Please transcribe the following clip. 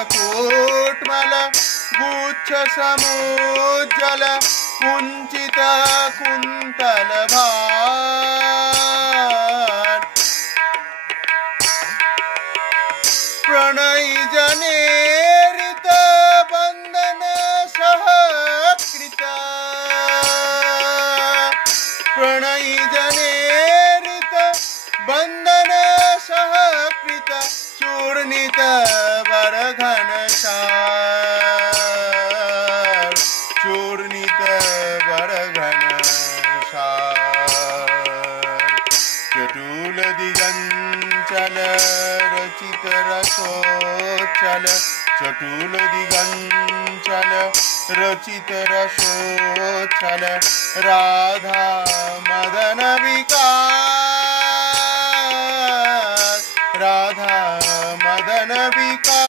अभिनवकूट्मल गुच्छ समुज्ज्वल कुञ्चित कुन्तल भार प्रणयी जनेरित बंधन सहकृत प्रणयी जनेरित बंधन सहकृत चूर्णित वरघन सार चूर्णित वरघन सार चटूल दिगंचल रचित रसोच्चल चटूल दिगंचल रचित रसोच्चल राधा मदन विकार राधा